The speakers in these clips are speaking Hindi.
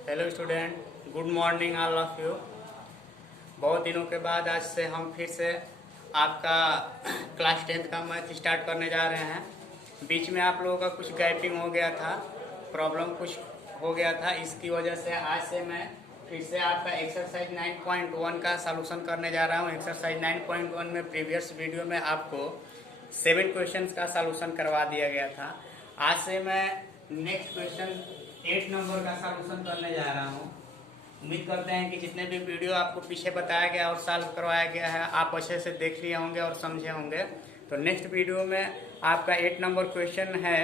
Hello student, good morning all of you. बहुत दिनों के बाद आज से हम फिर से आपका क्लास 10th का मैथ स्टार्ट करने जा रहे हैं। बीच में आप लोगों का कुछ गैपिंग हो गया था, प्रॉब्लम कुछ हो गया था, इसकी वजह से आज से मैं फिर से आपका एक्सरसाइज 9.1 का सॉल्यूशन करने जा रहा हूं। एक्सरसाइज 9.1 में प्रीवियस वीडियो में आपको 7 क्वेश्चंस का सॉल्यूशन करवा दिया गया था। आज से मैं नेक्स्ट क्वेश्चन 8 नंबर का सॉल्यूशन करने जा रहा हूँ। उम्मीद करते हैं कि जितने भी वीडियो आपको पीछे बताया गया और सॉल्व करवाया गया है आप अच्छे से देख लिए होंगे और समझे होंगे। तो नेक्स्ट वीडियो में आपका 8 नंबर क्वेश्चन है,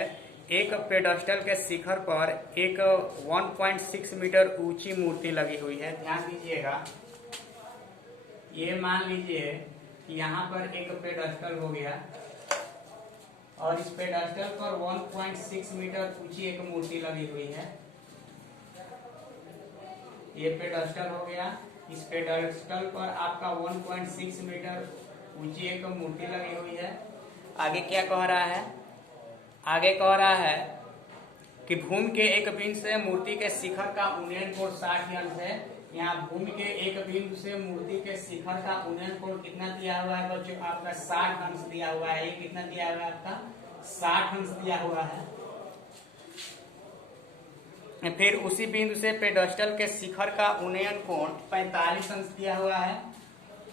एक पेडस्टल के शिखर पर एक 1.6 मीटर ऊंची मूर्ति लगी हुई है। ध्यान दीजिएगा, ये मान लीजिए कि यहाँ पर एक पेडस्टल हो गया और इस पेडस्टल पर 1.6 मीटर ऊंची एक मूर्ति लगी हुई है। ये पेडस्टल हो गया, इस पेडस्टल पर आपका 1.6 मीटर ऊंची एक मूर्ति लगी हुई है। आगे क्या कह रहा है? आगे कह रहा है कि भूमि के एक बिंदु से मूर्ति के शिखर का उन्नयन कोण 60 अंश है। यहाँ भूमि के एक बिंदु से मूर्ति के शिखर का उन्नयन कोण कितना दिया हुआ है बच्चों? आपका 60 अंश दिया हुआ है। ये कितना दिया हुआ है? आपका 60 अंश दिया हुआ है। फिर उसी बिंदु से पेडस्टल के शिखर का उन्नयन कोण 45 अंश दिया हुआ है।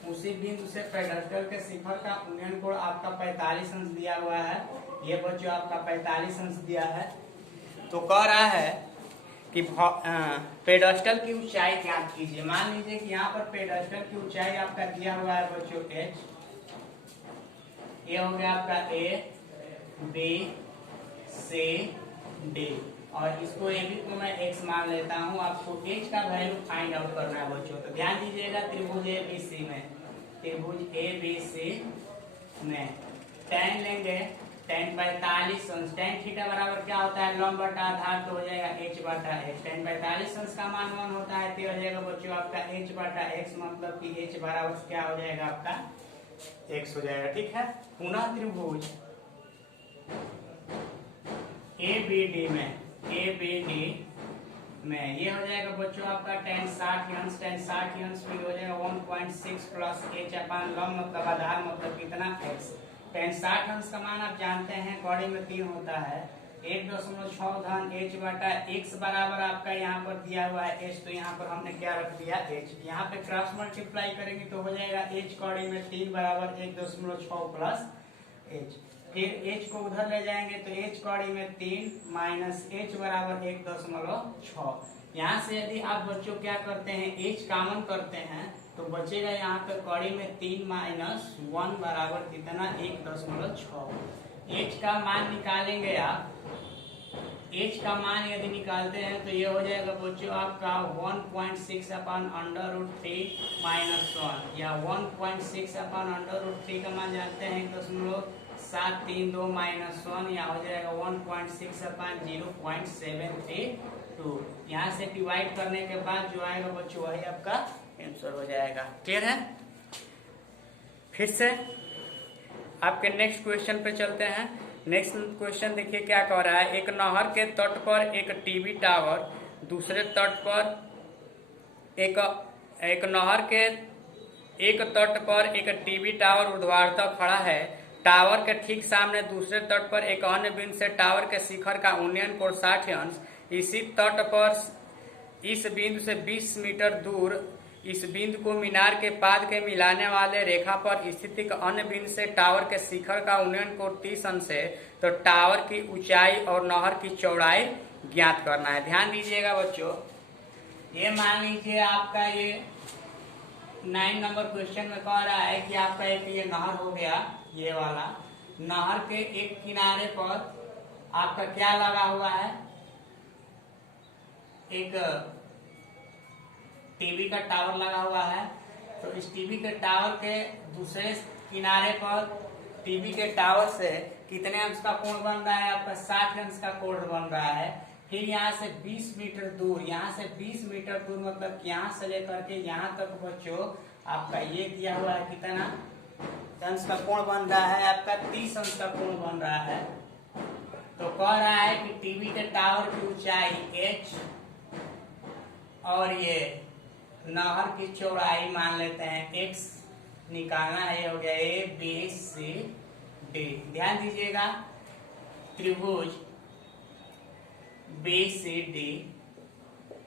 उसी बिंदु से पेडस्टल के शिखर का उन्नयन कोण आपका 45 अंश दिया हुआ है। ये बच्चों आपका 45 अंश दिया है। तो कह रहा है कि पेडस्टल की ऊंचाई ज्ञात कीजिए। मान लीजिए कि यहाँ पर पेडस्टल की ऊंचाई आपका दिया हुआ है बच्चों h। ये हो गया आपका A, B, C, D और इसको ए भी को मैं x मान लेता हूँ। आपको h का वैल्यू फाइंड आउट करना है बच्चों। तो ध्यान दीजिएगा, त्रिभुज ABC में, त्रिभुज ABC में tan लेंगे, tan 45 अंश। tan थीटा बराबर क्या होता है? लंब बटा आधार, तो हो जाएगा h बटा x। tan 45 अंश का मान 1 होता है, तो हो जाएगा बच्चों आपका h बटा x, मतलब कि h बराबर क्या हो जाएगा? आपका x हो जाएगा। ठीक है, पुनः त्रिभुज ABD में, ABD में ये हो जाएगा बच्चों आपका tan 60 अंश। tan 60 अंश में हो जाएगा 1.6 प्लस h अपान लंब, मतलब आधार, मतलब कितना? x। tan 60 अंश का मान आप जानते हैं, कौड़ी में 3 होता है। 1.6 धन h बटा x बराबर आपका यहाँ पर दिया हुआ है h, तो यहाँ पर हमने क्या रख दिया? h। यहाँ पे क्रॉस मल्टीप्लाई करेंगे तो हो जाएगा h कौड़ी में 3 बराबर 1.6 प्लस h। फिर h को उधर ले जाएंगे तो h कौड़ी में 3 माइनस h बराबर 1.6। यहाँ से यदि आप बच्चों क्या करते हैं, h कॉमन करते हैं तो बचेगा यहाँ पे कौड़ी में 3 माइनस 1 बराबर कितना? 1.6। h का मान निकालेंगे आप, h का मान यदि निकालते हैं तो ये हो जाएगा बच्चों आपका 1.6 अपान अंडर रूट 3 माइनस 1, या 1.6 अपान अंडर रूट 3 का मान जानते हैं 1.732 माइनस 1, या हो जाएगा 1.6 अपान 0.732। यहाँ से डिवाइड करने के बाद जो आएगा बच्चों वही आपका आंसर हो जाएगा। क्लियर है? फिर से आपके नेक्स्ट क्वेश्चन पे चलते हैं। नेक्स्ट क्वेश्चन देखिए क्या कह रहा है, एक नहर के तट पर एक टीवी टावर, दूसरे तट पर एक नहर के एक तट पर एक टीवी टावर ऊर्ध्वाधर खड़ा है। टावर के ठीक सामने दूसरे तट पर एक अन्य बिंदु से टावर के शिखर का उन्नयन कोण 60 अंश। इसी तट पर इस बिंदु से 20 मीटर दूर इस बिंदु को मीनार के पाद के मिलाने वाले रेखा पर स्थित एक अन्य बिंदु से टावर के शिखर का उन्नयन कोण 30 अंश है। तो टावर की ऊंचाई और नहर की चौड़ाई ज्ञात करना है। ध्यान दीजिएगा बच्चों, ये मान लीजिए आपका ये 9 नंबर क्वेश्चन में कह रहा है कि आपका एक ये नहर हो गया, ये वाला नहर के एक किनारे पर आपका क्या लगा हुआ है? एक टीवी का टावर लगा हुआ है। तो इस टीवी के टावर के दूसरे किनारे पर टीवी के टावर से कितने अंश का कोण बन रहा है? आपका 60 अंश का कोण बन रहा है। फिर यहाँ से 20 मीटर दूर, यहाँ से 20 मीटर दूर मतलब यहाँ से लेकर के यहाँ तक बच्चों आपका ये दिया हुआ है कितना अंश का कोण बन रहा है? आपका 30 अंश का कोण बन रहा है। तो कह रहा है कि टीवी के टावर की ऊंचाई h और ये नहर की चौड़ाई मान लेते हैं x निकालना है। ये हो गया ए बी सी डी। ध्यान दीजिएगा त्रिभुज बी सी डी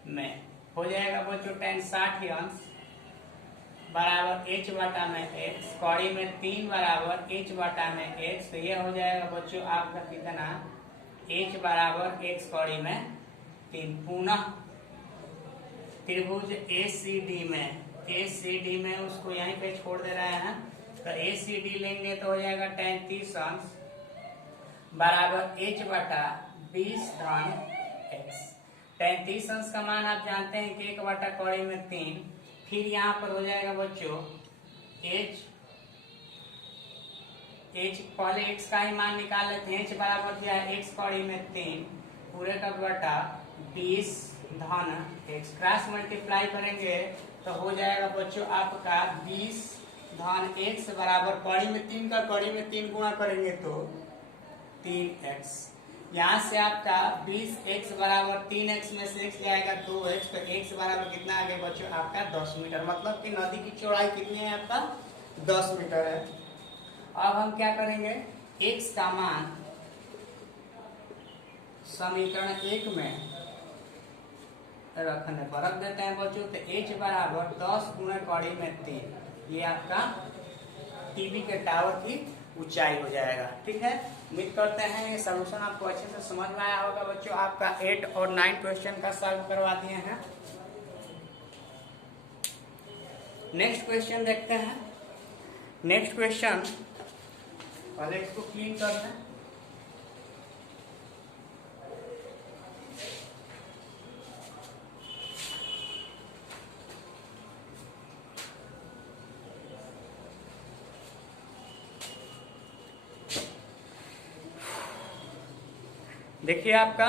में हो जाएगा बच्चों tan 60 अंश बराबर h बटा में x, कौड़ी में 3 बराबर h बटा में x। तो ये हो जाएगा बच्चों आपका कितना h बराबर x कौड़ी में 3। पुनः त्रिभुज ACD में उसको यहीं पे छोड़ दे रहे हैं। तो ACD लेंगे तो हो जाएगा tan 30 अंश बराबर h बटा 20 धन x। tan 30 अंश का मान आप जानते हैं कि 1 बटा कौड़ी में 3। फिर यहाँ पर हो जाएगा बच्चों h पहले x का ही मान निकाल लेते हैं। h बराबर दिया है x कौड़ी में 3 पूरे का बटा 20 धन x। क्रॉस मल्टीप्लाई करेंगे तो हो जाएगा बच्चों आपका 20 धन x बराबर कौड़ी में 3 का कौड़ी में 3 गुणा करेंगे तो 3x। यहाँ से आपका 20x बराबर 3x में से x जाएगा 2x। तो x बराबर कितना आ गया बच्चों आपका 10 मीटर। मतलब कि नदी की चौड़ाई कितनी है आपका 10 मीटर है। अब हम क्या करेंगे x का मान समीकरण 1 में रखने पर रख देते हैं बच्चों। तो h बराबर 10 गुणे कौड़ी में 3 ये आपका टीवी के टावर की ऊंचाई हो जाएगा। ठीक है, उम्मीद करते हैं ये सॉल्यूशन आपको अच्छे से समझ में आया होगा बच्चों। आपका 8 और 9 क्वेश्चन का सॉल्व करवा दिए हैं। नेक्स्ट क्वेश्चन देखते हैं। नेक्स्ट क्वेश्चन पहले इसको क्लीन कर दें। देखिए आपका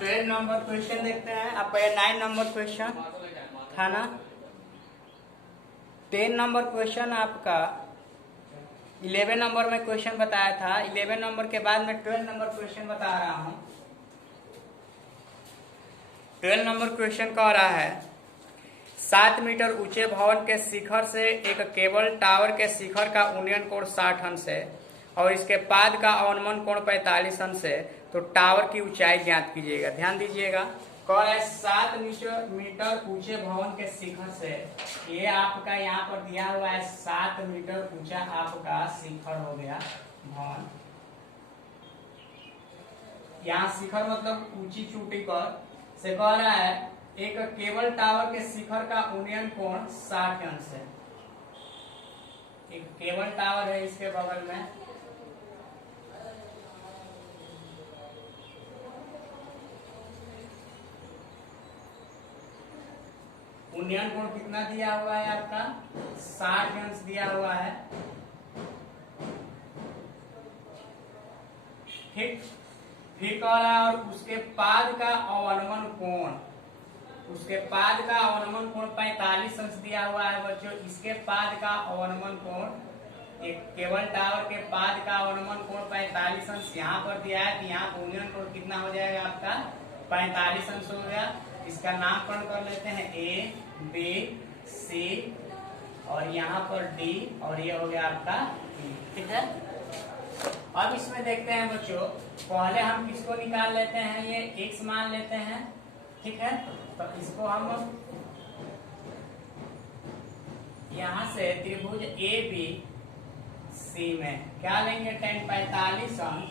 12 नंबर क्वेश्चन देखते हैं। आपका ये 9 नंबर क्वेश्चन था ना। 10 नंबर क्वेश्चन आपका 11 नंबर में क्वेश्चन बताया था। 11 नंबर के बाद में 12 नंबर क्वेश्चन बता रहा हूं। 12 नंबर क्वेश्चन कह रहा है 7 मीटर ऊंचे भवन के शिखर से एक केबल टावर के शिखर का उन्नयन कोण 60 अंश है और इसके पाद का अवनमन कोण 45 अंश है। तो टावर की ऊंचाई ज्ञात कीजिएगा। ध्यान दीजिएगा कह रहा है 7 मीटर ऊंचे भवन के शिखर से। ये आपका यहाँ पर दिया हुआ है 7 मीटर ऊंचा आपका शिखर हो गया भवन। यहाँ शिखर मतलब ऊंची चोटी पर से कह रहा है एक केबल टावर के शिखर का उन्नयन कोण 60 अंश है। एक केबल टावर है इसके बगल में। उन्नयन कोण कितना दिया हुआ है आपका 60 अंश दिया हुआ है। ठीक, फिर कह रहा है और उसके पाद का अवनमन कोण, उसके पाद का अवनमन कोण 45 अंश दिया हुआ है बच्चों। इसके पाद का अवनमन कोण एक केबल टावर के पाद का अवनमन कोण 45 अंश यहाँ पर दिया है। कि यहाँ उन्नयन कोण कितना हो जाएगा आपका 45 अंश हो गया। इसका नामकरण कर लेते हैं ए बी सी और यहाँ पर डी और ये हो गया आपका ई। ठीक है, अब इसमें देखते हैं बच्चों। पहले हम किसको निकाल लेते हैं, ये x मान लेते हैं। ठीक है, तो इसको हम यहाँ से त्रिभुज ए बी सी में क्या लेंगे tan 45 अंश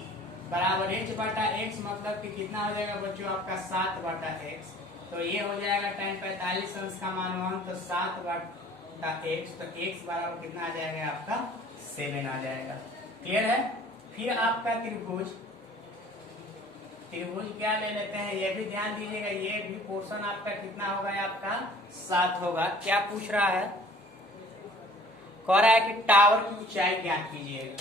बराबर h बटा x। मतलब कि कितना हो जाएगा बच्चों आपका 7 बटा x। तो ये हो जाएगा tan 45 अंश का मान 1 तो 7 बटा x। तो x बराबर कितना आ जाएगा आपका 7 आ जाएगा। क्लियर है। फिर आपका त्रिभुज क्या ले लेते हैं, ये भी ध्यान दीजिएगा। ये भी पोर्शन आपका कितना होगा आपका 7 होगा। क्या पूछ रहा है, कह रहा है कि टावर की ऊंचाई ज्ञात कीजिएगा।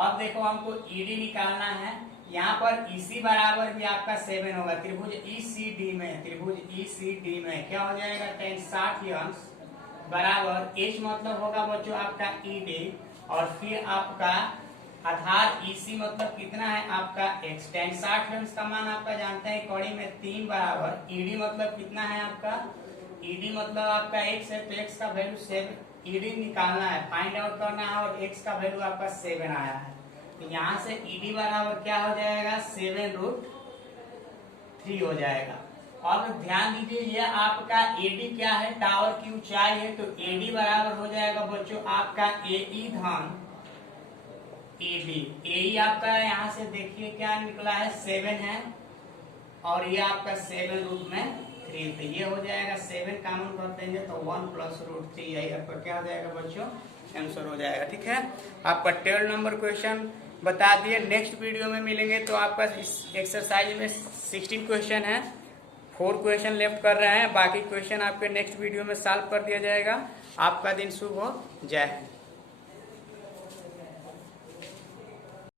अब देखो हमको ईडी निकालना है। यहाँ पर ईसी बराबर भी आपका 7 होगा। त्रिभुज ईसीडी में क्या हो जाएगा tan 60 अंश बराबर h मतलब होगा बच्चों आपका ईडी और फिर आपका आधार ईसी मतलब कितना है आपका x। tan 60 अंश का मान आपका जानते हैं कौड़ी में 3 बराबर ईडी मतलब कितना है आपका, ईडी मतलब आपका x है तो x का वैल्यू 7, ईडी निकालना है, फाइंड आउट करना है और x का वैल्यू आपका 7 आया है। तो यहाँ से ईडी बराबर क्या हो जाएगा 7√3 हो जाएगा। अब ध्यान दीजिए ये आपका एडी क्या है, टावर की ऊंचाई है, तो एडी बराबर हो जाएगा बच्चों आपका एई धन एडी। एई आपका यहाँ से देखिए क्या निकला है 7 है और ये आपका 7√3, तो ये हो जाएगा 7 कॉमन कर देंगे तो 1 + √3, यही आपका क्या हो जाएगा बच्चों आंसर हो जाएगा। ठीक है, आपका 12 नंबर क्वेश्चन बता दिए। नेक्स्ट वीडियो में मिलेंगे तो आपका इस एक्सरसाइज में 16 क्वेश्चन है, 4 क्वेश्चन लेफ्ट कर रहे हैं, बाकी क्वेश्चन आपके नेक्स्ट वीडियो में सॉल्व कर दिया जाएगा। आपका दिन शुभ हो, जय हिंद।